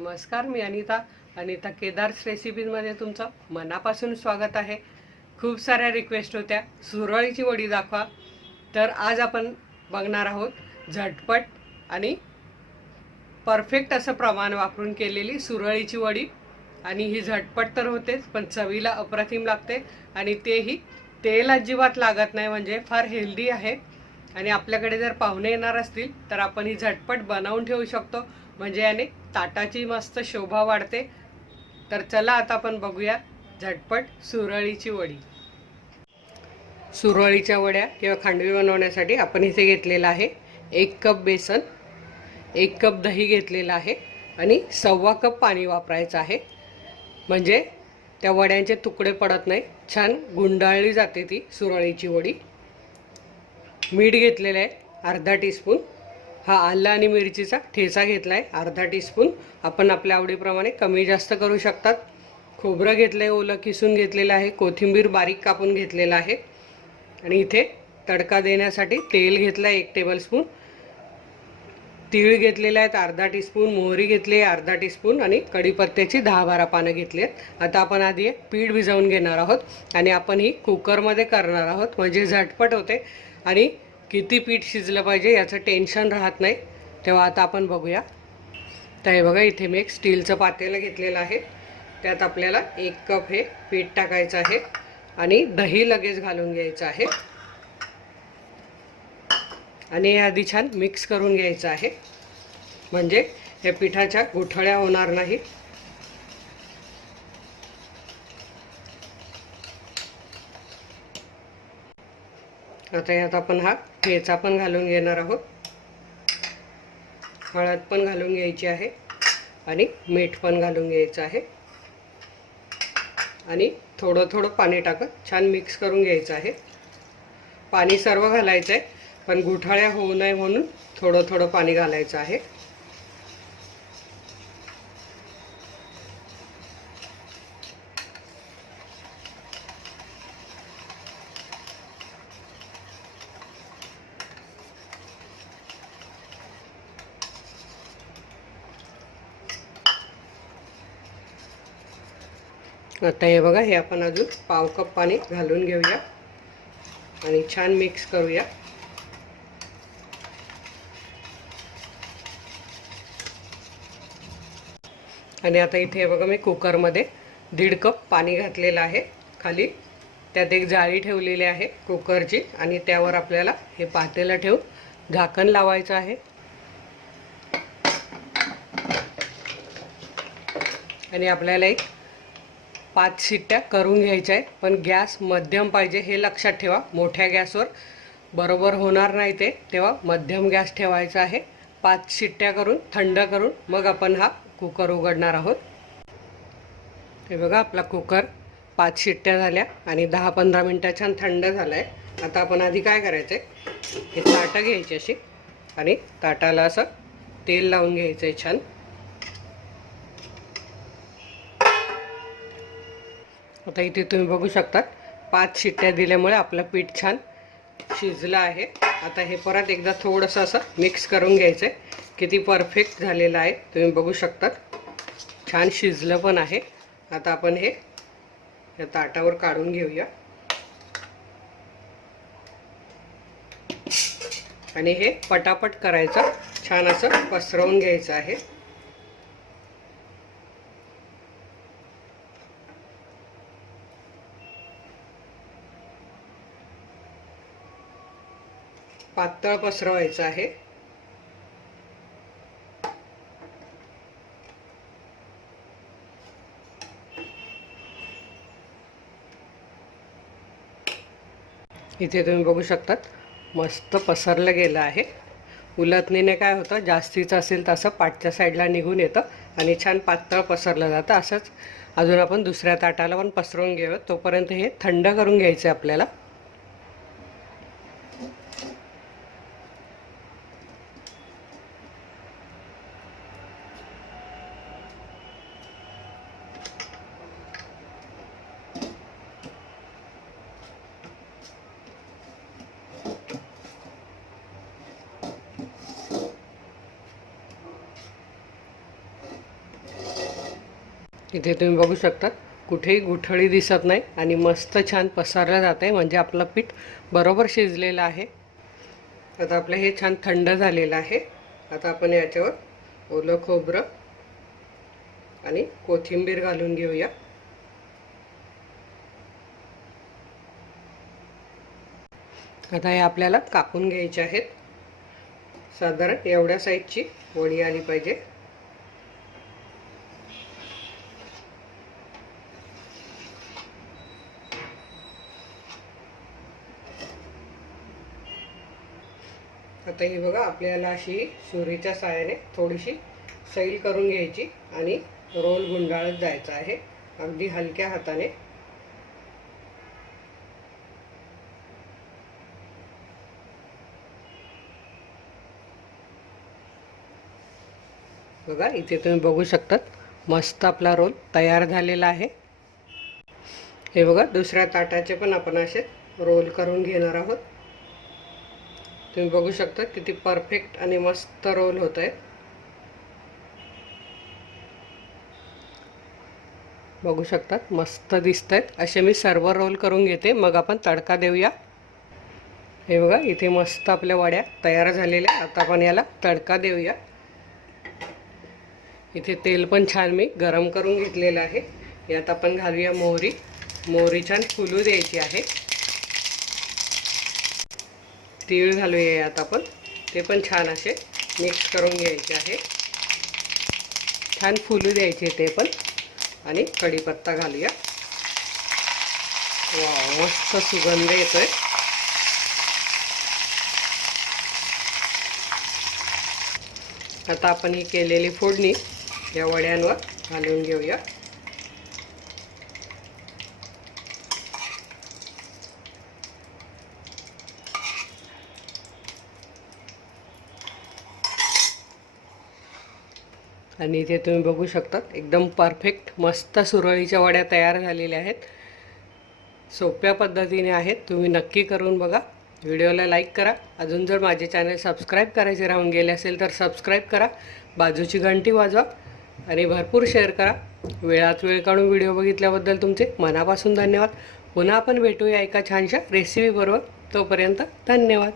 नमस्कार मी अनिता. अनिता केदार्स रेसिपीजमध्ये तुमचं मनापासून स्वागत आहे. खूप साऱ्या रिक्वेस्ट होत्या. सुरळीची वडी दाखवा. तर आज आपण बघणार आहोत झटपट आणि परफेक्ट असं प्रमाण वापरून केलेली सुरळीची वडी. आणि ही झटपट तर होतेच पण चवीला अप्रतिम लागते. आणि तेही तेल अजिबात लागत नाही म्हणजे फार हेल्दी आहे. आणि आपल्याकडे जर पाहुणे येणार असतील तर आपण ही झटपट बनवून ठेवू शकतो. म्हणजे याने ताटाची मस्त शोभा वाढते. तर चला आता आपण बघूया झटपट सुरळीची वडी. सुरळीच्या वड्या किंवा खांडवी बनवण्यासाठी आपण इथे घेतलेलं आहे एक कप बेसन एक कप दही घेतलेलं आहे आणि सव्वा कप पाणी वापरायचं आहे. म्हणजे त्या वड्यांचे तुकडे पडत नाही. छान गुंडाळली जाते ती सुरळीची वडी. मीठ घेतलेलं आहे अर्धा टीस्पून. हा आलं आणि मिरचीचा ठेचा घेतला आहे अर्धा टीस्पून आपण आपल्या आवडीप्रमाणे कमी जास्त करू शकतात. खोबरं घेतलं आहे ओलं किसून घेतलेलं आहे. कोथिंबीर बारीक कापून घेतलेलं आहे. आणि इथे तडका देण्यासाठी तेल घेतलं आहे एक टेबलस्पून तीळ घेतलेले आहेत अर्धा टीस्पून मोहरी घेतली आहे अर्धा टीस्पून आणि कढीपत्त्याची दहा बारा पानं घेतली आहेत. आता आपण आधी पीठ भिजवून घेणार आहोत. आणि आपण ही कुकरमध्ये करणार आहोत. म्हणजे झटपट होते. आणि किती पीठ शिजलं पाहिजे याचं टेन्शन राहत नाही. तेव्हा आता आपण बघूया. तर हे बघा इथे मी एक स्टीलचं पातेलं घेतलेलं आहे. त्यात आपल्याला एक कप हे पीठ टाकायचं आहे आणि दही लगेच घालून घ्यायचं आहे. आणि हे आधी छान मिक्स करून घ्यायचं आहे. म्हणजे हे पिठाच्या गुठळ्या होणार नाही. आता यात आपण हा ठेचा पण घालून घेणार आहोत. हळद पण घालून घ्यायची आहे आणि मीठ पण घालून घ्यायचं आहे. आणि थोडं थोडं पाणी टाकत छान मिक्स करून घ्यायचं आहे. पाणी सर्व घालायचं आहे पण गुठाळ्या होऊ नये म्हणून थोडं थोडं पाणी घालायचं आहे. आता हे बघा हे आपण अजून पाव कप पाणी घालून घेऊया आणि छान मिक्स करूया. आणि आता इथे बघा मी कुकरमध्ये दीड कप पाणी घातलेलं आहे. खाली त्यात एक जाळी ठेवलेली आहे कुकरची आणि त्यावर आपल्याला हे पातेलं ठेवून झाकण लावायचं आहे. आणि आपल्याला एक पाच शिट्ट्या करून घ्यायच्या आहे पण गॅस मध्यम पाहिजे हे लक्षात ठेवा. मोठ्या गॅसवर बरोबर होणार नाही ते. तेव्हा मध्यम गॅस ठेवायचा आहे. पाच शिट्ट्या करून थंड करून मग आपण हा कुकर उघडणार आहोत. हे बघा आपला कुकर पाच शिट्ट्या झाल्या आणि दहा पंधरा मिनटं छान थंड झालं आहे आता आपण आधी काय करायचं आहे हे ताटं घ्यायची अशी आणि ताटाला असं तेल लावून घ्यायचं आहे छान. आता इथे तुम्ही बघू शकतात पाच शिट्ट्या दिल्यामुळे आपलं पीठ छान शिजलं आहे. आता हे परत एकदा थोडंसं असं मिक्स करून घ्यायचं आहे किती परफेक्ट झालेलं आहे तुम्ही बघू शकतात. छान शिजलं पण आहे. आता आपण हे या ताटावर काढून घेऊया. आणि हे पटापट करायचं छान असं पसरवून घ्यायचं आहे. पातळ पसरवायचं आहे. इथे तुम्ही बघू शकतात मस्त पसरलं गेलं आहे. उलटणीने काय होतं जास्तीचं असेल तसं पाठच्या साईडला निघून येतं आणि छान पातळ पसरलं जातं. असंच अजून आपण दुसऱ्या ताटाला पण पसरवून घेऊ तोपर्यंत हे थंड करून घ्यायचं आहे आपल्याला. इथे तुम्ही बघू शकता कुठेही गुठळी दिसत नाही आणि मस्त छान पसरलं जात आहे म्हणजे आपलं पीठ बरोबर शिजलेलं आहे. आता आपलं हे छान थंड झालेलं आहे. आता आपण याच्यावर ओलं खोबरं आणि कोथिंबीर घालून घेऊया. आता हे आपल्याला कापून घ्यायचे आहेत. साधारण एवढ्या साईजची वडी आली पाहिजे. आता ही बघा आपल्याला अशी सुरीच्या साह्याने थोडीशी सैल करून घ्यायची आणि रोल गुंडाळत जायचा आहे. अगदी हलक्या हाताने. बघा इथे तुम्ही बघू शकतात मस्त आपला रोल तयार झालेला आहे. हे बघा दुसऱ्या ताटाचे पण आपण असे रोल करून घेणार आहोत. तुम्ही बघू शकता किती परफेक्ट आणि मस्त रोल होत आहे बघू शकतात मस्त दिसत आहेत असे मी सर्व रोल करून घेते. मग आपण तडका देऊया. हे बघा इथे मस्त आपल्या वड्या तयार झालेल्या आता आपण याला तडका देऊया. इथे तेल पण छान मी गरम करून घेतलेलं आहे. यात आपण घालूया मोहरी. मोहरी छान फुलू द्यायची आहे. तीळ घालूया यात आपण. ते पण छान असे मिक्स करून घ्यायचे आहे. छान फुलू द्यायचे ते पण. आणि कढीपत्ता घालूया. वा मस्त सुगंध येतोय. आता आपण ही केलेली फोडणी या वड्यांवर घालून घेऊया. आणि इथे तुम्ही बघू शकतात एकदम परफेक्ट मस्त सुरळीच्या वड्या तयार झालेल्या आहेत. सोप्या पद्धतीने आहेत तुम्ही नक्की करून बघा. व्हिडिओला लाईक करा. अजून जर माझे चॅनल सबस्क्राईब करायचे राहून गेले असेल तर सबस्क्राईब करा. बाजूची घंटी वाजवा आणि भरपूर शेअर करा. वेळात वेळ काढून व्हिडिओ बघितल्याबद्दल तुमचे मनापासून धन्यवाद. पुन्हा आपण भेटूया एका छानशा रेसिपीबरोबर तोपर्यंत धन्यवाद.